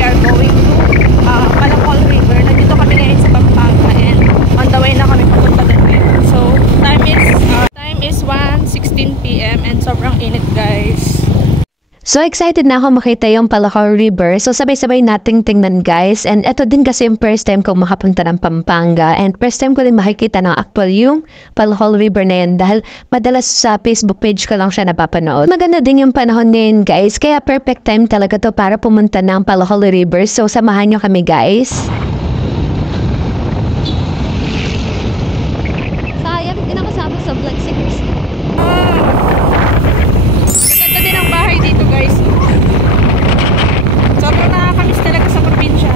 we are going to Palacol River. Nandito kami ngayon sa Pampanga and on the way na kami papunta doon ngayon. So, time is 1:16 PM and sobrang init, guys. So excited na ako makita yung Palacol River. So sabay-sabay nating tingnan, guys. And ito din kasi yung first time kong makapunta ng Pampanga. And first time ko din makikita ng actual yung Palacol River na yun. Dahil madalas sa Facebook page ko lang siya napapanood. Maganda din yung panahon na yun, guys. Kaya perfect time talaga to para pumunta ng Palacol River. So samahan nyo kami, guys. Sayang, hindi na kasama sa vlog si Chris. Maganda din ang bahay dito, guys. Sobrang nakakamiss talaga sa probinsya.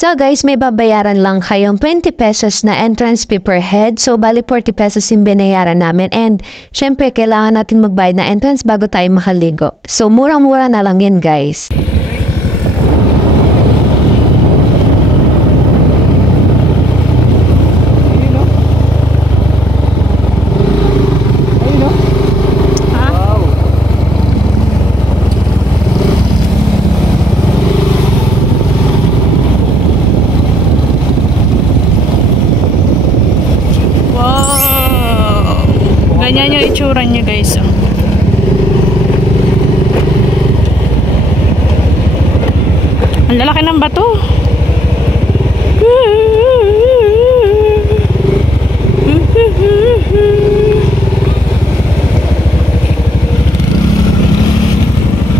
So guys, may babayaran lang kayong 20 pesos na entrance fee per head. So bali 40 pesos yung binayaran namin. And syempre kailangan natin magbayad na entrance bago tayo makaligo. So murang-mura na lang yan, guys. Ganyan yung itsura niya, guys. Ang lalaki ng bato.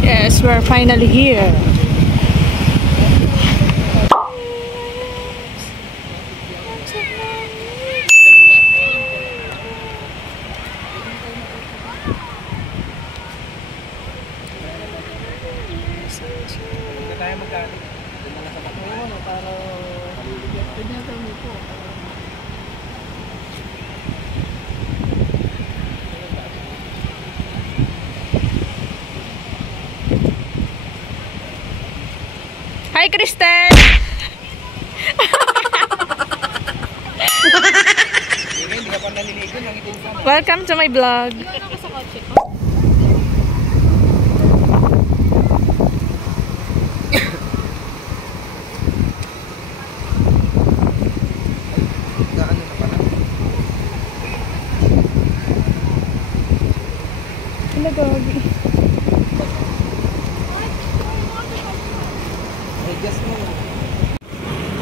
Yes, we're finally here. Hi, Kristen! Welcome to my vlog.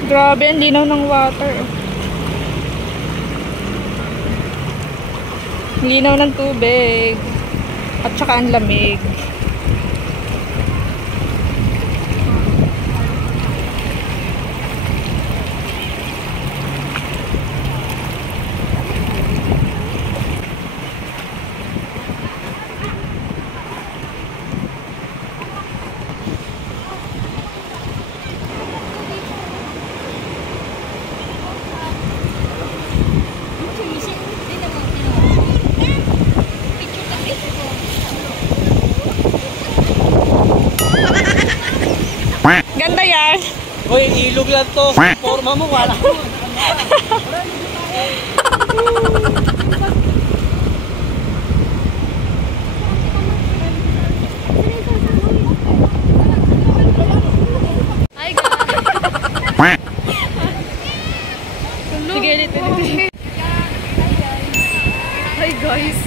Grabe, ang linaw ng water. Linaw ng tubig. At saka ang lamig. Ganda yan. Uy, ilog lang to. Forma mo, wala. Hi guys. Sige, dito. Hi guys.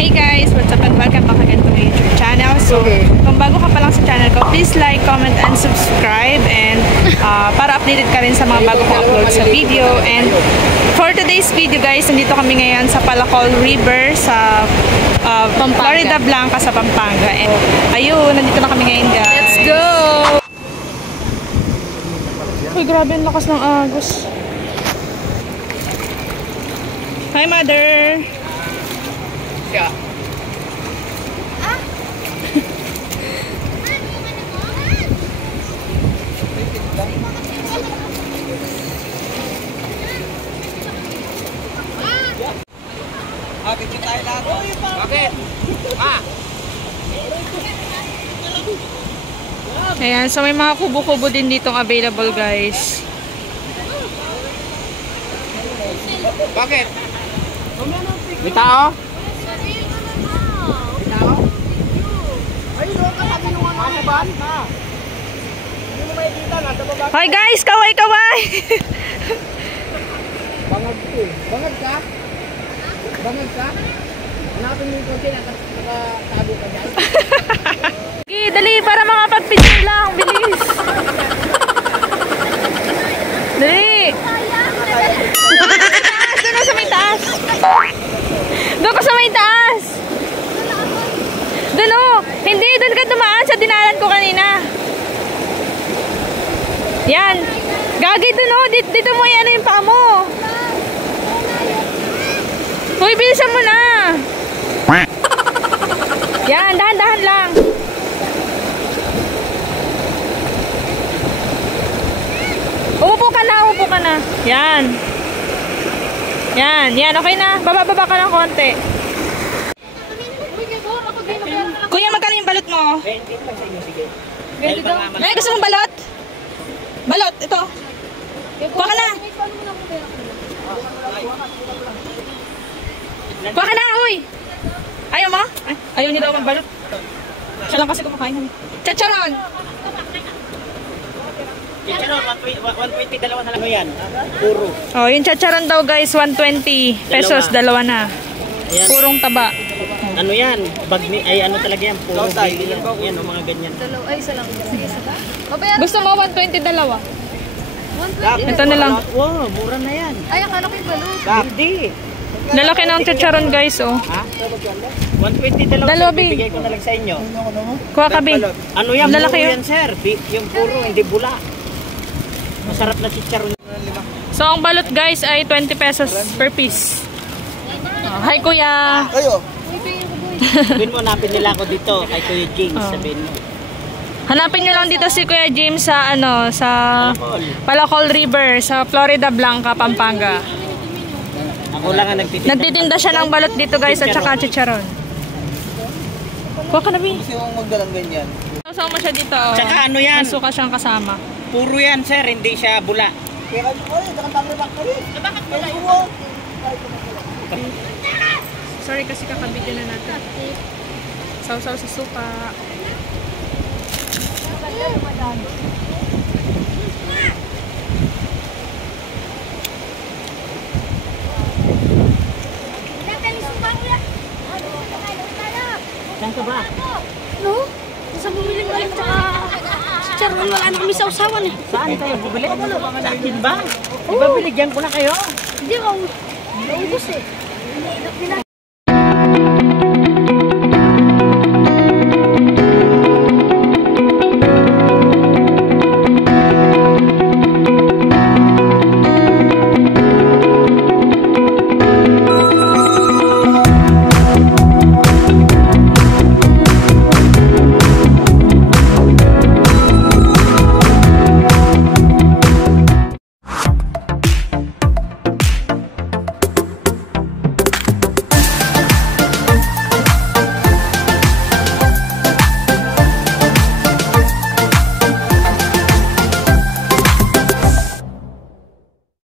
Hey guys, what's up and welcome back again to my YouTube channel. So, kung bago ka pa lang sa channel ko, please like, comment, and subscribe. And para updated ka rin sa mga bago kong upload sa video. And for today's video guys, nandito kami ngayon sa Palacol River sa Florida Blanca sa Pampanga. And ayun, nandito na kami ngayon guys. Let's go! Uy, grabe ang lakas ng agos. Hi, mother. Yeah. Picture tayo lahat. Bakit? Ayan, so may mga kubo-kubo din ditong available, guys. Bakit? May tao? May tao? Ay, doon ka sabi nung ano ba? Hindi mo makikita, nasa baba. Hi, guys! Kaway, kaway! Bangag ko eh. Bangag ka? Bangag ka? Hanapin mo yung konti, nakatago ka dyan. Okay, dali, para makapag-picture lang. Bilis! Dali! Doon ka sa may taas! Doon ka sa may taas! Doon o! Hindi, doon ka dumaan sa dinalan ko kanina. Yan! Gagi doon o! Dito mo yan yung paa mo! Uy, bilisan mo na! Yan, dahan-dahan lang! Umupo ka na, umupo ka na. Yan. Yan, yan. Okay na. Baba-baba ka ng konti. Kuya, magkano yung balot mo? 20 lang sa inyo, sige. Ay, gusto mong balot? Balot, ito. Kuha ka na. Kuha ka na, uy. Ayaw mo? Ay, ayaw niyo daw magbalot. Siya lang kasi kumakain. Chacharon. Chicharon, 120, dalawa na lang yan. Puro. Oh, yung chacharon daw guys, 120 pesos, dalawa na. Ayan. Purong taba. Ano yan? Ay, ano talaga yan? Puro bili yan. Yan, o mga ganyan. Gusto mo 120 dalawa? Ito na lang. Wow, mura na yan. Ay, akala ko yung balot. Hindi. Lalaki ng chacharon guys, oh. Ha? 120 dalawa. Dalawa, sir, Bing. bibigay ko na lang sa inyo. Kuha ka, Bing. Ano yan? Lalaki Puro yun. yan, sir. Yung puro, hindi bula. Masarap na chicharon. So, ang balot guys ay 20 pesos per piece. Oh, hi, kuya. Kayo. Sabihin mo, hanapin nila ako dito kay Kuya James. Oh. Sabihin mo. Hanapin nyo lang dito si Kuya James sa, ano, sa Palacol River, sa Florida Blanca, Pampanga. Ako lang ang nagtitinda. Nagtitinda siya ng balot dito guys at saka chicharon. Kuha ka na, Bing. Kasi kung magdalang ganyan. Kasama siya dito, oh. Tsaka ano yan? Masuka siyang kasama. Puro yan, sir. Hindi siya bula. Sorry kasi kakabidyo na natin. Sausaw sa suka. Saan ka ba? No? Sa bumili mo lang tsaka chicharon, wala na kami sa usawan eh. Saan kayo bumili? Sa akin ba? Iba binigyan ko na kayo. Hindi, naubos eh.